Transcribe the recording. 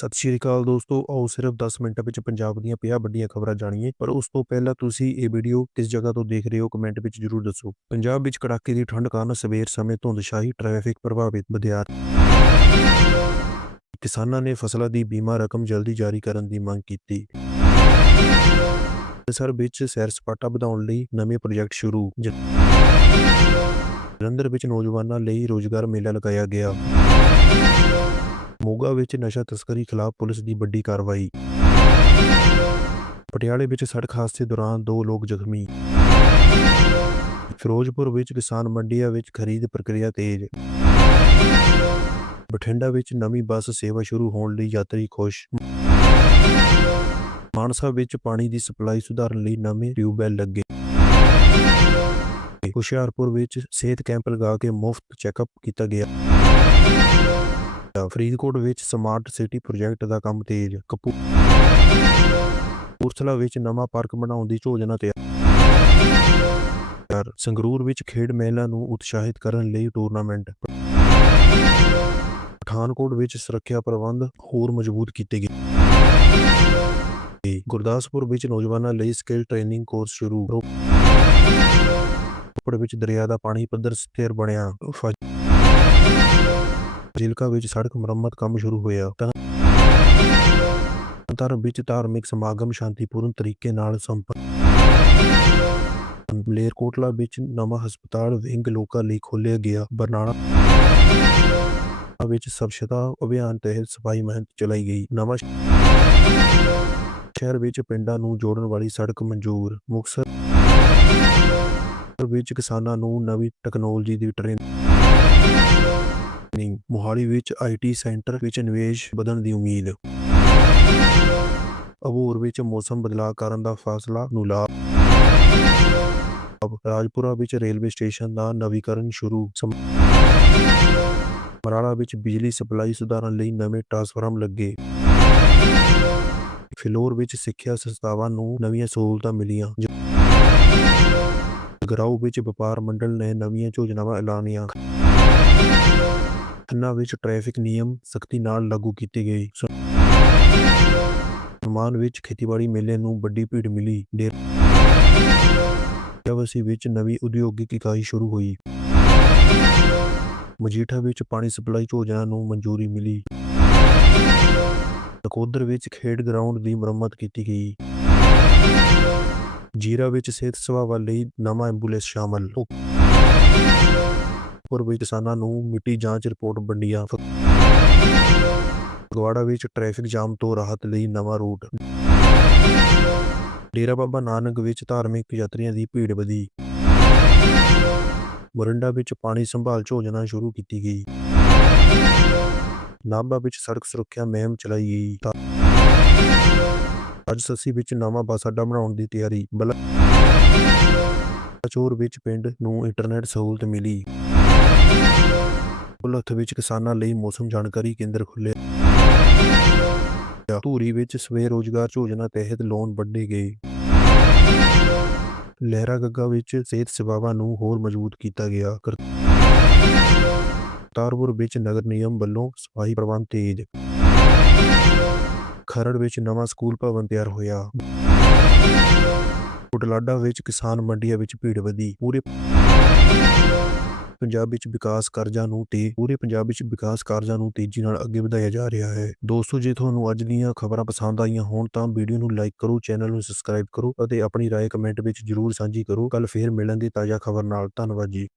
ਸਤਿ ਸ਼੍ਰੀ ਅਕਾਲ ਦੋਸਤੋ। ਆਓ ਸਿਰਫ 10 ਮਿੰਟਾਂ ਵਿੱਚ ਪੰਜਾਬ ਦੀਆਂ 50 ਵੱਡੀਆਂ ਖਬਰਾਂ ਜਾਣੀਏ। ਪਰ ਉਸ ਤੋਂ ਪਹਿਲਾਂ ਤੁਸੀਂ ਇਹ ਵੀਡੀਓ ਕਿਸ ਜਗ੍ਹਾ ਤੋਂ ਦੇਖ ਰਹੇ ਹੋ, ਕਮੈਂਟ ਵਿੱਚ ਜਰੂਰ ਦੱਸੋ। ਪੰਜਾਬ ਵਿੱਚ ਕੜਾਕੇ ਦੀ ਠੰਡ ਕਾਰਨ ਸਵੇਰ ਸਮੇਂ ਧੁੰਦਸ਼ਾਹੀ ਛਾਈ ਟ੍ਰੈਫਿਕ ਪ੍ਰਭਾਵਿਤ ਵਿਦਿਆਰਥੀ ਕਿਸਾਨਾਂ ਨੇ ਫਸਲਾਂ ਦੀ ਬੀਮਾ ਰਕਮ ਜਲਦੀ ਜਾਰੀ ਕਰਨ ਦੀ ਮੰਗ ਕੀਤੀ। ਅੰਮ੍ਰਿਤਸਰ ਵਿੱਚ ਸੈਰ ਸਪਾਟਾ ਵਧਾਉਣ ਲਈ ਨਵੇਂ ਪ੍ਰੋਜੈਕਟ ਸ਼ੁਰੂ। ਜਲੰਧਰ ਵਿੱਚ ਨੌਜਵਾਨਾਂ ਲਈ ਰੋਜ਼ਗਾਰ ਮੇਲਾ ਲਗਾਇਆ ਗਿਆ। ਮੋਗਾ ਵਿੱਚ ਨਸ਼ਾ ਤਸਕਰੀ ਖਿਲਾਫ ਪੁਲਿਸ ਦੀ ਵੱਡੀ ਕਾਰਵਾਈ। ਪਟਿਆਲੇ ਵਿੱਚ ਸੜਕ ਹਾਦਸੇ ਦੌਰਾਨ ਦੋ ਲੋਕ ਜ਼ਖਮੀ। ਫਿਰੋਜ਼ਪੁਰ ਵਿੱਚ ਕਿਸਾਨ ਮੰਡੀਆਂ ਵਿੱਚ ਖਰੀਦ ਪ੍ਰਕਿਰਿਆ ਤੇਜ਼। ਬਠਿੰਡਾ ਵਿੱਚ ਨਵੀਂ ਬੱਸ ਸੇਵਾ ਸ਼ੁਰੂ ਹੋਣ ਲਈ ਯਾਤਰੀ ਖੁਸ਼। ਮਾਨਸਾ ਵਿੱਚ ਪਾਣੀ ਦੀ ਸਪਲਾਈ ਸੁਧਾਰਨ ਲਈ ਨਵੇਂ ਟਿਊਬਵੈੱਲ ਲੱਗੇ। ਹੁਸ਼ਿਆਰਪੁਰ ਵਿੱਚ ਸਿਹਤ ਕੈਂਪ ਲਗਾ ਕੇ ਮੁਫਤ ਚੈੱਕਅਪ ਕੀਤਾ ਗਿਆ। ਫਰੀਦਕੋਟ ਵਿੱਚ ਸਮਾਰਟ ਸਿਟੀ ਪ੍ਰੋਜੈਕਟ ਦਾ ਕੰਮ ਤੇਜ਼ ਕਪੂਰਥਲਾ ਵਿੱਚ ਨਵਾਂ ਪਾਰਕ ਬਣਾਉਣ ਦੀ ਯੋਜਨਾ ਤਿਆਰ। ਸੰਗਰੂਰ ਵਿੱਚ ਖੇਡ ਮਹਿਲਾ ਨੂੰ ਉਤਸ਼ਾਹਿਤ ਕਰਨ ਲਈ ਟੂਰਨਾਮੈਂਟ। ਪਠਾਨਕੋਟ ਵਿੱਚ ਸੁਰੱਖਿਆ ਪ੍ਰਬੰਧ ਹੋਰ ਮਜ਼ਬੂਤ ਕੀਤੇ ਗਏ। ਗੁਰਦਾਸਪੁਰ ਵਿੱਚ ਨੌਜਵਾਨਾਂ ਲਈ ਸਕਿੱਲ ਟ੍ਰੇਨਿੰਗ ਕੋਰਸ ਸ਼ੁਰੂ। ਰੋਪੜ ਵਿੱਚ ਦਰਿਆ ਦਾ ਪਾਣੀ ਪੱਧਰ ਸਥਿਰ ਬਣਿਆ। ਫ- ਵਿੱਚ ਸੜਕ ਮੁਰੰਮਤ ਕੰਮ ਸ਼ੁਰੂ ਹੋਇਆ ਤਰ ਵਿੱਚ ਧਾਰਮਿਕ ਸਮਾਗਮ ਸ਼ਾਂਤੀਪੂਰਨ ਤਰੀਕੇ ਨਾਲ ਸੰਪੰਨ ਮਲੇਰਕੋਟਲਾ ਵਿੱਚ ਨਵਾਂ ਹਸਪਤਾਲ ਵਿੰਗ ਲੋਕਾਂ ਲਈ ਖੋਲ੍ਹਿਆ ਗਿਆ। ਬਰਨਾਲਾ ਵਿੱਚ ਸਵੱਛਤਾ ਅਭਿਆਨ ਤਹਿਤ ਸਫ਼ਾਈ ਮੁਹਿੰਮ ਚਲਾਈ ਗਈ। ਨਵਾਂ ਸ਼ਹਿਰ ਵਿੱਚ ਪਿੰਡਾਂ ਨੂੰ ਜੋੜਨ ਵਾਲੀ ਸੜਕ ਮਨਜ਼ੂਰ। ਮੁਕਤਸਰ ਵਿੱਚ ਕਿਸਾਨਾਂ ਨੂੰ ਨਵੀਂ ਟੈਕਨੋਲੋਜੀ ਦੀ ਟ੍ਰੇਨਿੰਗ ਮੋਹਾਲੀ ਵਿੱਚ ਆਈਟੀ ਸੈਂਟਰ ਵਿੱਚ ਨਿਵੇਸ਼ ਵਧਣ ਦੀ ਉਮੀਦ। ਅਬੋਹਰ ਵਿੱਚ ਮੌਸਮ ਬਦਲਾਅ ਕਾਰਨ ਦਾ ਫਾਸਲਾ ਨੂੰ ਲਾਭ। ਰਾਜਪੁਰਾ ਵਿੱਚ ਰੇਲਵੇ ਸਟੇਸ਼ਨ ਦਾ ਨਵੀਕਰਨ ਸ਼ੁਰੂ। ਸਮ- ਵਿੱਚ ਬਿਜਲੀ ਸਪਲਾਈ ਸੁਧਾਰਨ ਲਈ ਨਵੇਂ ਟ੍ਰਾਂਸਫਾਰਮ ਲੱਗੇ। ਫਿਲੌਰ ਵਿੱਚ ਸਿੱਖਿਆ ਸੰਸਥਾਵਾਂ ਨੂੰ ਨਵੀਆਂ ਸਹੂਲਤਾਂ ਮਿਲੀਆਂ। ਜ- ਵਿੱਚ ਵਪਾਰ ਮੰਡਲ ਨੇ ਨਵੀਆਂ ਯੋਜਨਾਵਾਂ ਐਲਾਨੀਆਂ। ਖੰਨਾ ਵਿੱਚ ਟ੍ਰੈਫਿਕ ਨਿਯਮ ਸਖਤੀ ਨਾਲ ਲਾਗੂ ਕੀਤੇ ਗਏ ਸ- ਵਿੱਚ ਖੇਤੀਬਾੜੀ ਮੇਲੇ ਨੂੰ ਵੱਡੀ ਭੀੜ ਮਿਲੀ। ਡੇਰਾਬੱਸੀ ਵਿੱਚ ਨਵੀਂ ਉਦਯੋਗਿਕ ਇਕਾਈ ਸ਼ੁਰੂ ਹੋਈ। ਮਜੀਠਾ ਵਿੱਚ ਪਾਣੀ ਸਪਲਾਈ ਯੋਜਨਾ ਨੂੰ ਮਨਜ਼ੂਰੀ ਮਿਲੀ। ਨਕੋਦਰ ਵਿੱਚ ਖੇਡ ਗਰਾਊਂਡ ਦੀ ਮੁਰੰਮਤ ਕੀਤੀ ਗਈ। ਜੀਰਾ ਵਿੱਚ ਸਿਹਤ ਸੇਵਾਵਾਂ ਲਈ ਨਵਾਂ ਐਂਬੂਲੈਂਸ ਸ਼ਾਮਲ। ਪੁਰ ਵਿੱਚ ਕਿਸਾਨਾਂ ਨੂੰ ਮਿੱਟੀ ਜਾਂਚ ਰਿਪੋਰਟ ਵੰਡੀਆਂ ਫਗਵਾੜਾ ਵਿੱਚ ਟ੍ਰੈਫਿਕ ਜਾਮ ਤੋਂ ਰਾਹਤ ਲਈ ਨਵਾਂ ਰੂਟ। ਡੇਰਾ ਬਾਬਾ ਨਾਨਕ ਵਿੱਚ ਧਾਰਮਿਕ ਯਾਤਰੀਆਂ ਦੀ ਭੀੜ ਵਧੀ। ਮੋਰਿੰਡਾ ਵਿੱਚ ਪਾਣੀ ਸੰਭਾਲ ਯੋਜਨਾ ਸ਼ੁਰੂ ਕੀਤੀ ਗਈ। ਨਾਭਾ ਵਿੱਚ ਸੜਕ ਸੁਰੱਖਿਆ ਮੁਹਿੰਮ ਚਲਾਈ ਗਈ। ਅੱਜ ਸੱਸੀ ਵਿੱਚ ਨਵਾਂ ਬੱਸ ਅੱਡਾ ਬਣਾਉਣ ਦੀ ਤਿਆਰੀ। ਬਲਾਚੌਰ ਵਿੱਚ ਪਿੰਡ ਨੂੰ ਇੰਟਰਨੈਟ ਸਹੂਲਤ ਮਿਲੀ। ਭੁਲੱਥ ਵਿੱਚ ਕਿਸਾਨਾਂ ਲਈ ਮੌਸਮ ਜਾਣਕਾਰੀ ਕੇਂਦਰ ਖੁੱਲ੍ਹਿਆ ਧੂਰੀ ਵਿੱਚ ਸਵੇ ਰੋਜ਼ਗਾਰ ਯੋਜਨਾ ਤਹਿਤ ਲੋਨ ਵੱਢੇ ਗਏ ਲਹਿਰਾ ਗੱਗਾ ਵਿੱਚ ਸਿਹਤ ਸੇਵਾਵਾਂ ਨੂੰ ਹੋਰ ਮਜ਼ਬੂਤ ਕੀਤਾ ਗਿਆ। ਕਰਤਾਰਪੁਰ ਵਿੱਚ ਨਗਰ ਨਿਗਮ ਵੱਲੋਂ ਸਫ਼ਾਈ ਪ੍ਰਬੰਧ ਤੇਜ਼। ਖਰੜ ਵਿੱਚ ਨਵਾਂ ਸਕੂਲ ਭਵਨ ਤਿਆਰ ਹੋਇਆ। ਕੁਟਲਾਡਾ ਵਿੱਚ ਕਿਸਾਨ ਮੰਡੀਆਂ ਵਿੱਚ ਭੀੜ ਵਧੀ। ਪੂਰੇ ਪੰਜਾਬ ਵਿੱਚ ਵਿਕਾਸ ਕਾਰਜਾਂ ਨੂੰ ਤੇ ਪੂਰੇ ਪੰਜਾਬ ਵਿੱਚ ਵਿਕਾਸ ਕਾਰਜਾਂ ਨੂੰ ਤੇਜ਼ੀ ਨਾਲ ਅੱਗੇ ਵਧਾਇਆ ਜਾ ਰਿਹਾ ਹੈ ਦੋਸਤੋ ਜੇ ਤੁਹਾਨੂੰ ਅੱਜ ਦੀਆਂ ਖਬਰਾਂ ਪਸੰਦ ਆਈਆਂ ਹੋਣ ਤਾਂ ਵੀਡੀਓ ਨੂੰ ਲਾਈਕ ਕਰੋ ਚੈਨਲ ਨੂੰ ਸਬਸਕ੍ਰਾਈਬ ਕਰੋ ਅਤੇ ਆਪਣੀ رائے ਕਮੈਂਟ ਵਿੱਚ ਜਰੂਰ ਸਾਂਝੀ ਕਰੋ ਕੱਲ ਫੇਰ ਮਿਲਾਂਗੇ ਤਾਜ਼ਾ ਖਬਰ ਨਾਲ ਧੰਨਵਾਦ ਜੀ